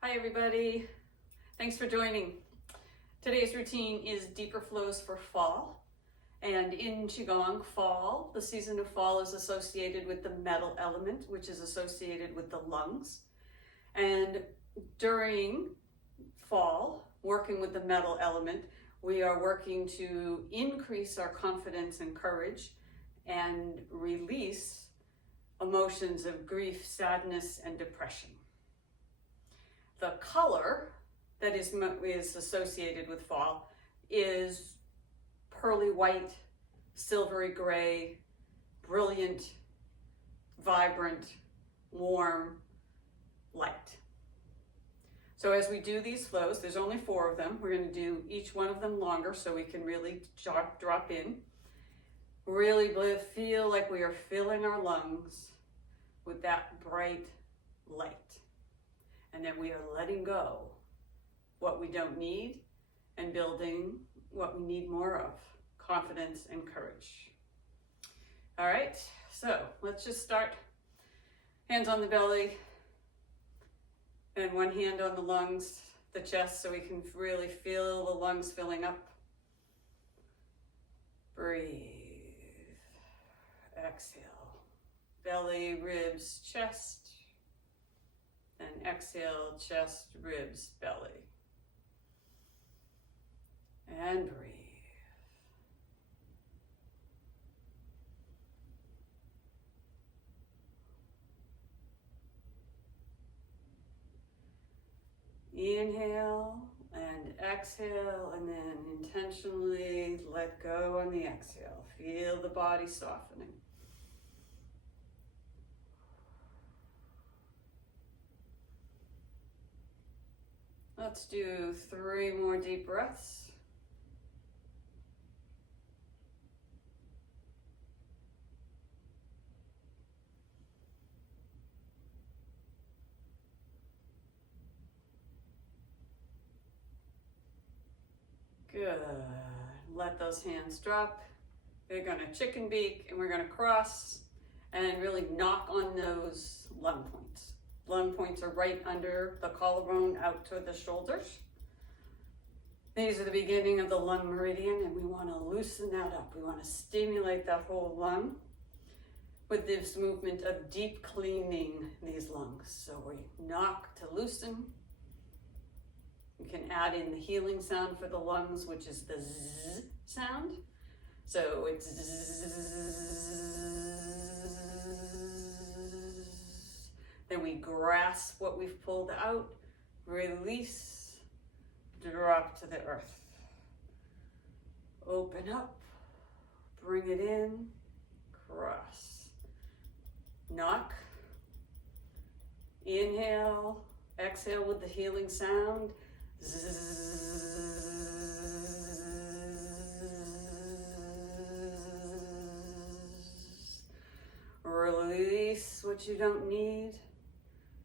Hi everybody, thanks for joining. Today's routine is deeper flows for fall. And in Qigong, fall, the season of fall is associated with the metal element, which is associated with the lungs. And during fall, working with the metal element, we are working to increase our confidence and courage and release emotions of grief, sadness, and depression. The color that is associated with fall is pearly white, silvery gray, brilliant, vibrant, warm, light. So as we do these flows, there's only 4 of them. We're going to do each one of them longer so we can really drop in. Really feel like we are filling our lungs with that bright light. And then we are letting go what we don't need and building what we need more of, confidence and courage. All right, so let's just start. Hands on the belly and one hand on the lungs, the chest, so we can really feel the lungs filling up. Breathe. Exhale. Belly, ribs, chest. And exhale, chest, ribs, belly. And breathe. Inhale and exhale, and then intentionally let go on the exhale. Feel the body softening. Let's do 3 more deep breaths. Good. Let those hands drop. We're going to chicken beak and we're going to cross and really knock on those lung points. Lung points are right under the collarbone out toward the shoulders. These are the beginning of the lung meridian, and we want to loosen that up. We want to stimulate that whole lung with this movement of deep cleaning these lungs. So we knock to loosen. We can add in the healing sound for the lungs, which is the zzz sound. So it's zzz. Then we grasp what we've pulled out, release, drop to the earth. Open up, bring it in, cross. Knock, inhale, exhale with the healing sound. Release what you don't need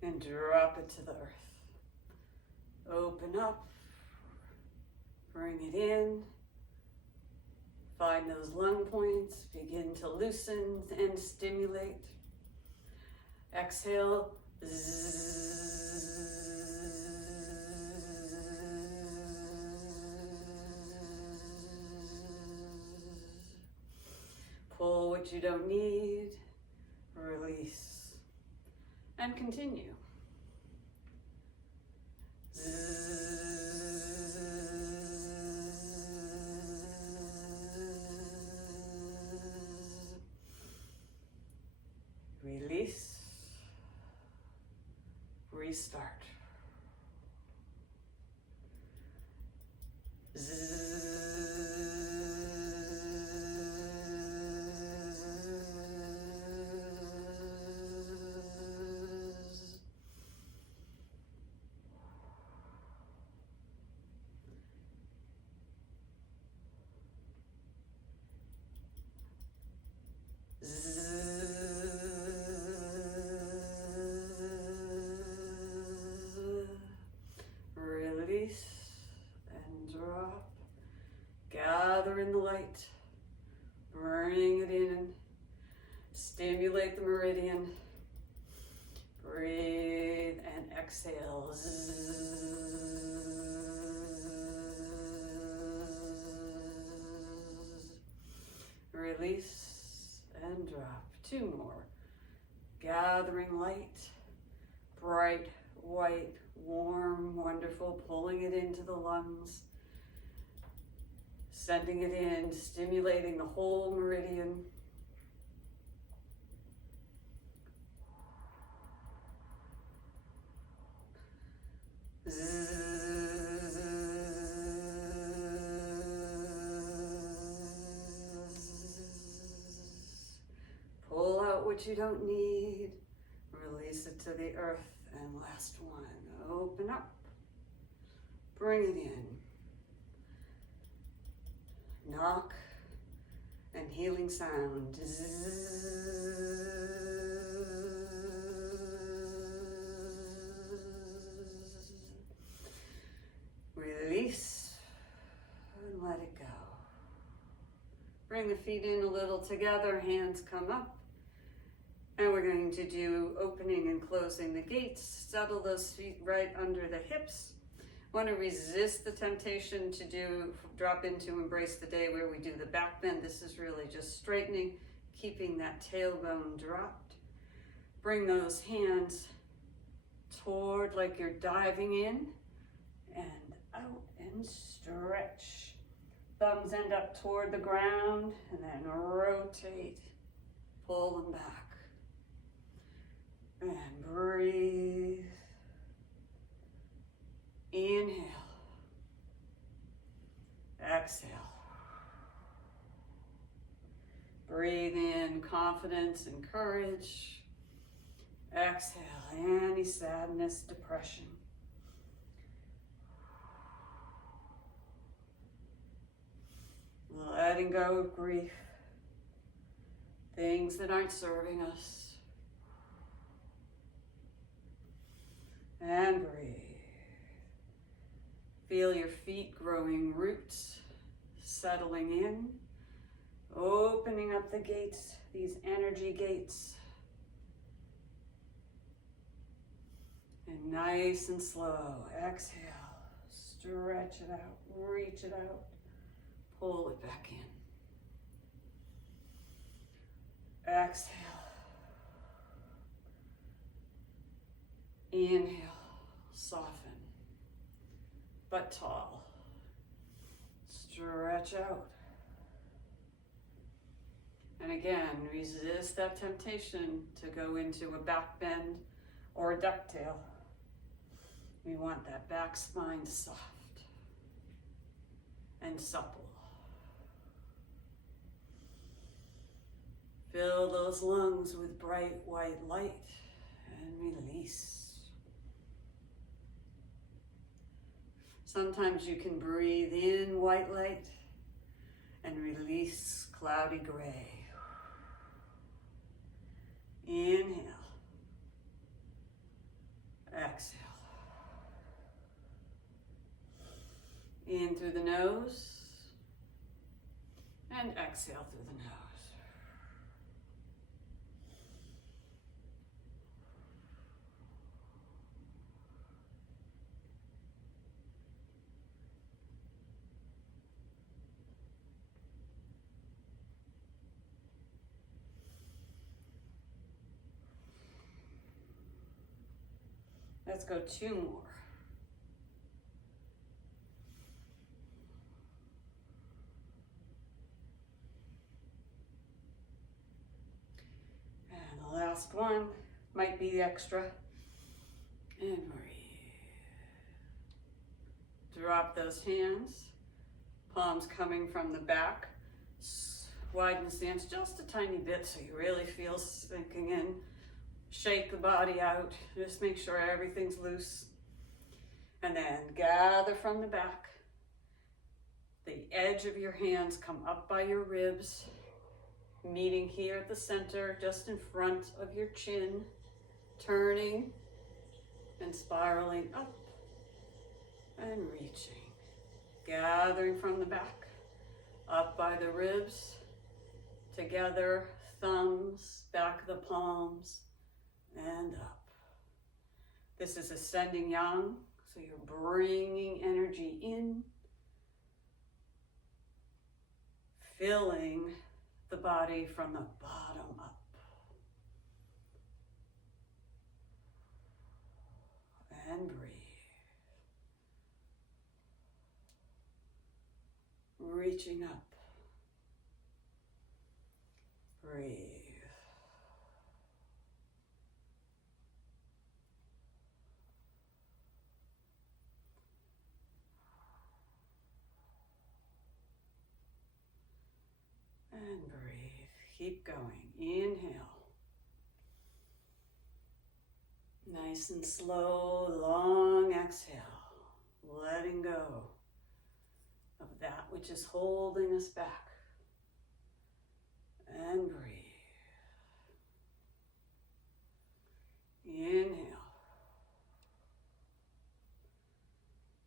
and drop it to the earth. Open up, bring it in, find those lung points, begin to loosen and stimulate. Exhale, pull what you don't need, release, and continue. Release, restart. Release and drop. Gather in the light. Bring it in. Stimulate the meridian. Breathe and exhale. exhale. Release and drop. 2 more. Gathering light, bright, white, warm, wonderful, pulling it into the lungs, sending it in, stimulating the whole meridian. Pull out what you don't need, release it to the earth. And last one, open up, bring it in. Knock and healing sound. Release and let it go. Bring the feet in a little together, hands come up. And we're going to do opening and closing the gates. Settle those feet right under the hips. Want to resist the temptation to drop into embrace the day where we do the back bend. This is really just straightening, keeping that tailbone dropped. Bring those hands toward like you're diving in and out and stretch. Thumbs end up toward the ground and then rotate, pull them back. And breathe. Inhale. Exhale. Breathe in confidence and courage. Exhale any sadness, depression. Letting go of grief. Things that aren't serving us. And breathe. Feel your feet growing roots, settling in, opening up the gates, these energy gates. And nice and slow, exhale, stretch it out, reach it out, pull it back in. Exhale. Inhale, soften, but tall. Stretch out. And again, resist that temptation to go into a back bend or a ducktail. We want that back spine soft and supple. Fill those lungs with bright white light and release. Sometimes you can breathe in white light and release cloudy gray. Inhale. Exhale. In through the nose and exhale through the nose. Let's go 2 more. And the last one might be the extra. And breathe. Drop those hands, palms coming from the back. Widen the stance just a tiny bit so you really feel sinking in. Shake the body out, just make sure everything's loose. And then gather from the back. The edge of your hands come up by your ribs, meeting here at the center, just in front of your chin, turning and spiraling up and reaching. Gathering from the back, up by the ribs, together, thumbs, back of the palms, and up. This is ascending yang, so you're bringing energy in, filling the body from the bottom up. And breathe. Reaching up. Breathe. And breathe. Keep going. Inhale. Nice and slow, long exhale. Letting go of that which is holding us back. And breathe. Inhale.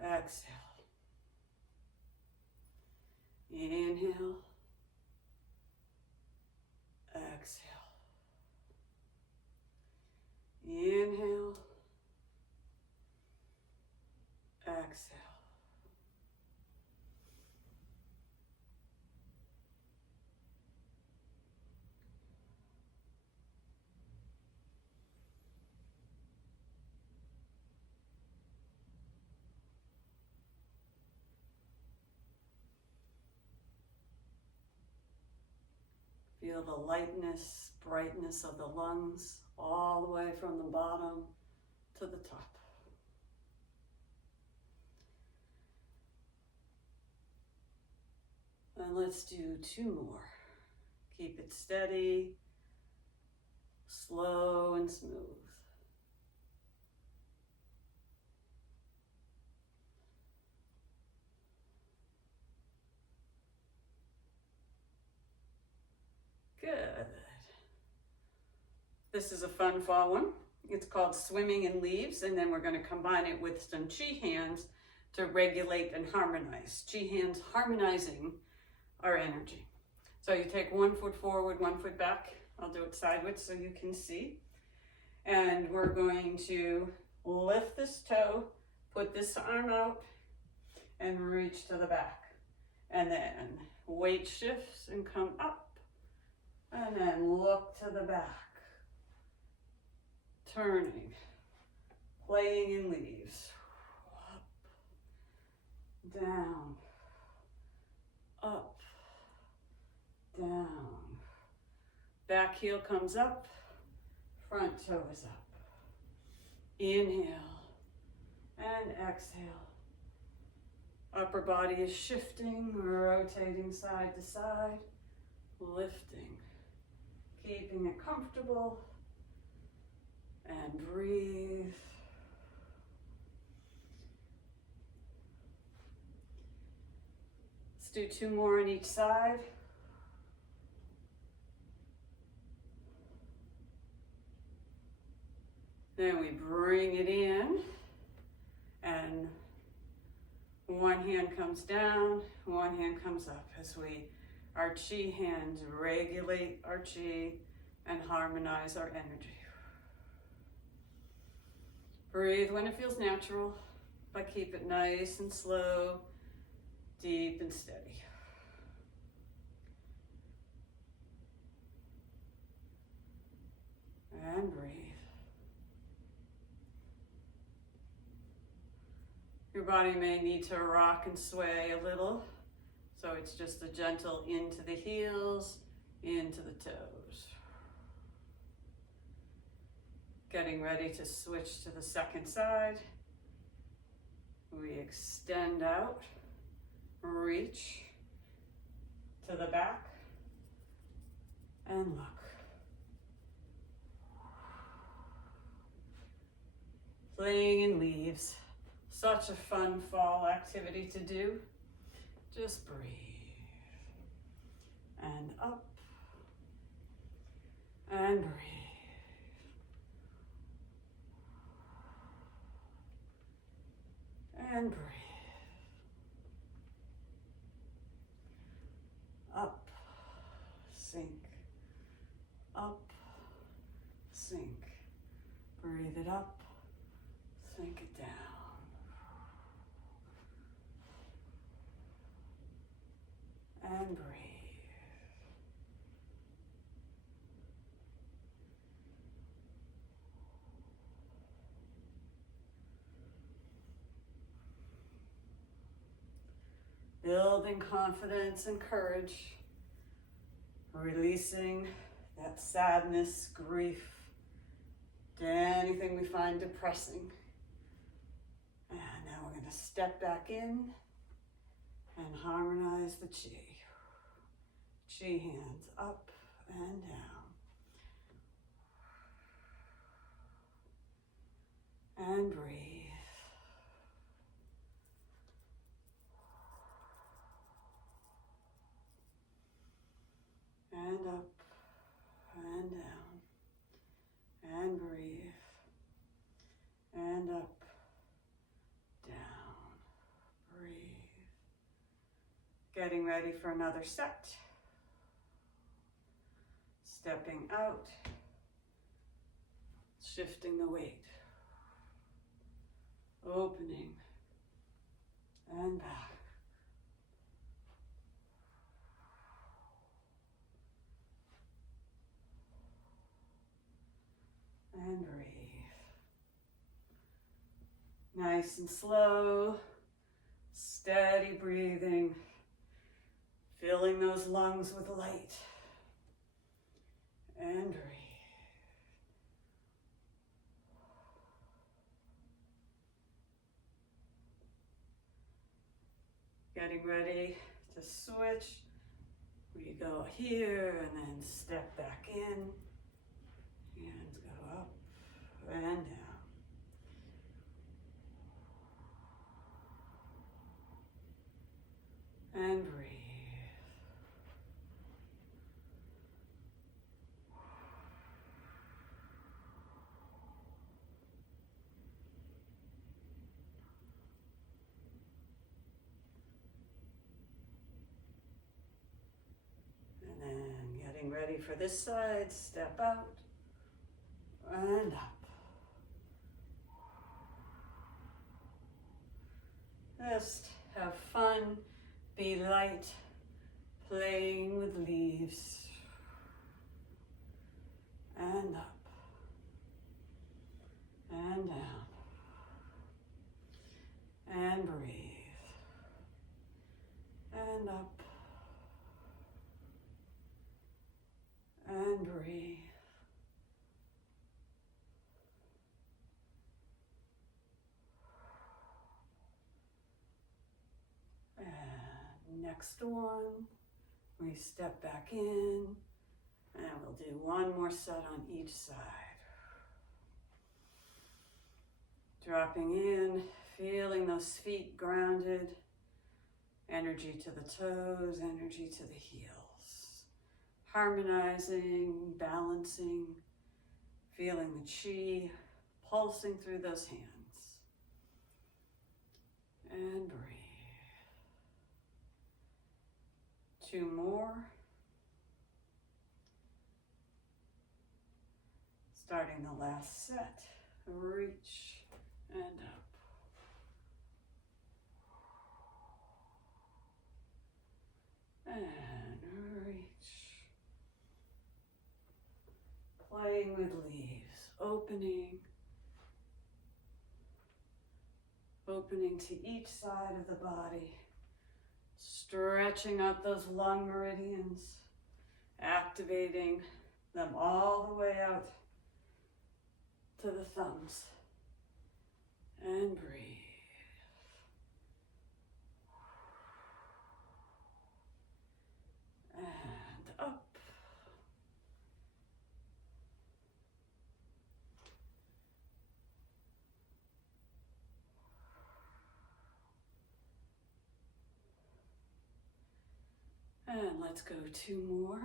Exhale. Inhale. Exhale. Inhale. Exhale. Feel the lightness, brightness of the lungs all the way from the bottom to the top. And let's do 2 more. Keep it steady, slow and smooth. Good. This is a fun fall one. It's called Swimming in Leaves, and then we're going to combine it with some Qi hands to regulate and harmonize. Qi hands harmonizing our energy. So you take 1 foot forward, 1 foot back. I'll do it sideways so you can see. And we're going to lift this toe, put this arm out, and reach to the back. And then weight shifts and come up. And then look to the back. Turning, playing in leaves. Up, down, up, down. Back heel comes up, front toe is up. Inhale and exhale. Upper body is shifting, rotating side to side, lifting. Keeping it comfortable, and breathe. Let's do 2 more on each side. Then we bring it in, and 1 hand comes down, 1 hand comes up as our Qi hands regulate our Qi and harmonize our energy. Breathe when it feels natural, but keep it nice and slow, deep and steady. And breathe. Your body may need to rock and sway a little. So it's just a gentle into the heels, into the toes. Getting ready to switch to the second side. We extend out, reach to the back, and look. Playing in leaves. Such a fun fall activity to do. Just breathe. And up. And breathe. And breathe. Up. Sink. Up. Sink. Breathe it up. And breathe. Building confidence and courage, releasing that sadness, grief, anything we find depressing. And now we're going to step back in and harmonize the chi. Chi hands up and down. And breathe. And up and down. And breathe. And up, down. Breathe. Getting ready for another set. Stepping out. Shifting the weight. Opening. And back. And breathe. Nice and slow, steady breathing, filling those lungs with light. And breathe. Getting ready to switch. We go here and then step back in. Hands go up and down. And breathe. And then getting ready for this side, step out and up. Just have fun, be light, playing with leaves. And up. And down. And breathe. And up. And breathe. And next one, we step back in, and we'll do one more set on each side. Dropping in, feeling those feet grounded, energy to the toes, energy to the heels. Harmonizing, balancing, feeling the chi pulsing through those hands. And breathe. Two more. Starting the last set. Reach and up. And reach. Playing with leaves, opening to each side of the body, stretching out those lung meridians, activating them all the way out to the thumbs. And breathe. And up. And let's go two more.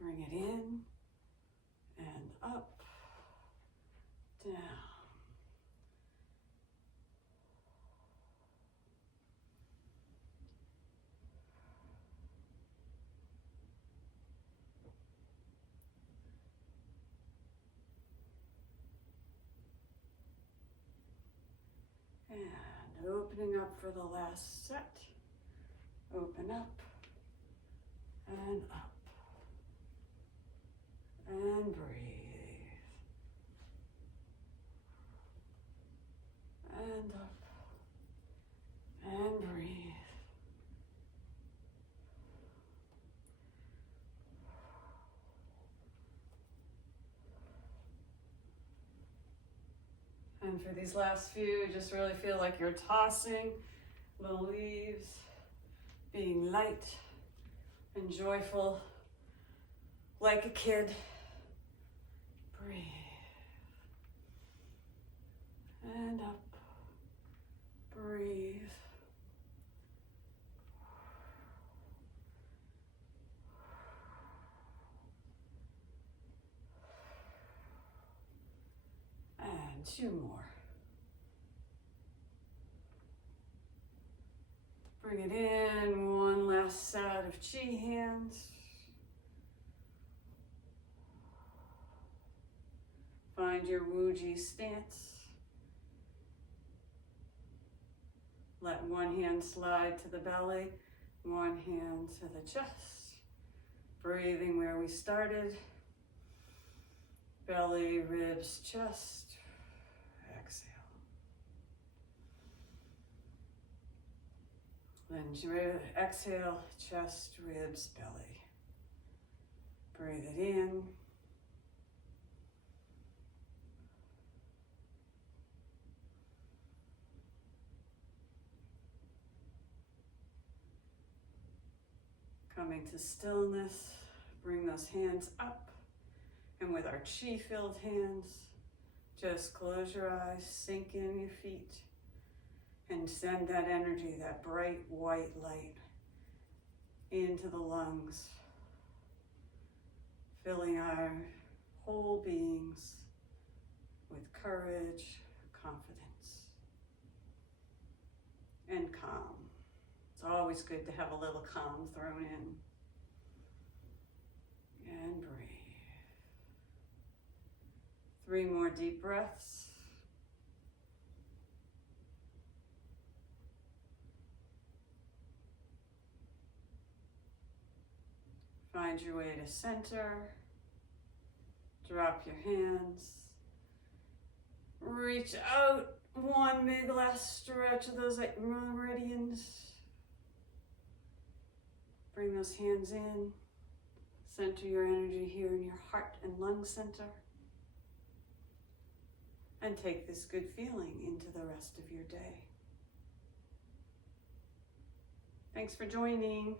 Bring it in and up, down. And opening up for the last set. Open up and up and breathe and up and breathe. And for these last few, just really feel like you're tossing the leaves, being light and joyful, like a kid. Breathe. And up. Breathe. And 2 more. Bring it in, one last set of chi hands. Find your Wuji stance. Let one hand slide to the belly, one hand to the chest. Breathing where we started. Belly, ribs, chest. Exhale. Then exhale, chest, ribs, belly. Breathe it in. Coming to stillness, bring those hands up. And with our chi-filled hands, just close your eyes, sink in your feet, and send that energy, that bright white light, into the lungs, filling our whole beings with courage, confidence, and calm. It's always good to have a little calm thrown in. And breathe. 3 more deep breaths. Find your way to center. Drop your hands. Reach out. One big last stretch of those meridians. Bring those hands in. Center your energy here in your heart and lung center. And take this good feeling into the rest of your day. Thanks for joining.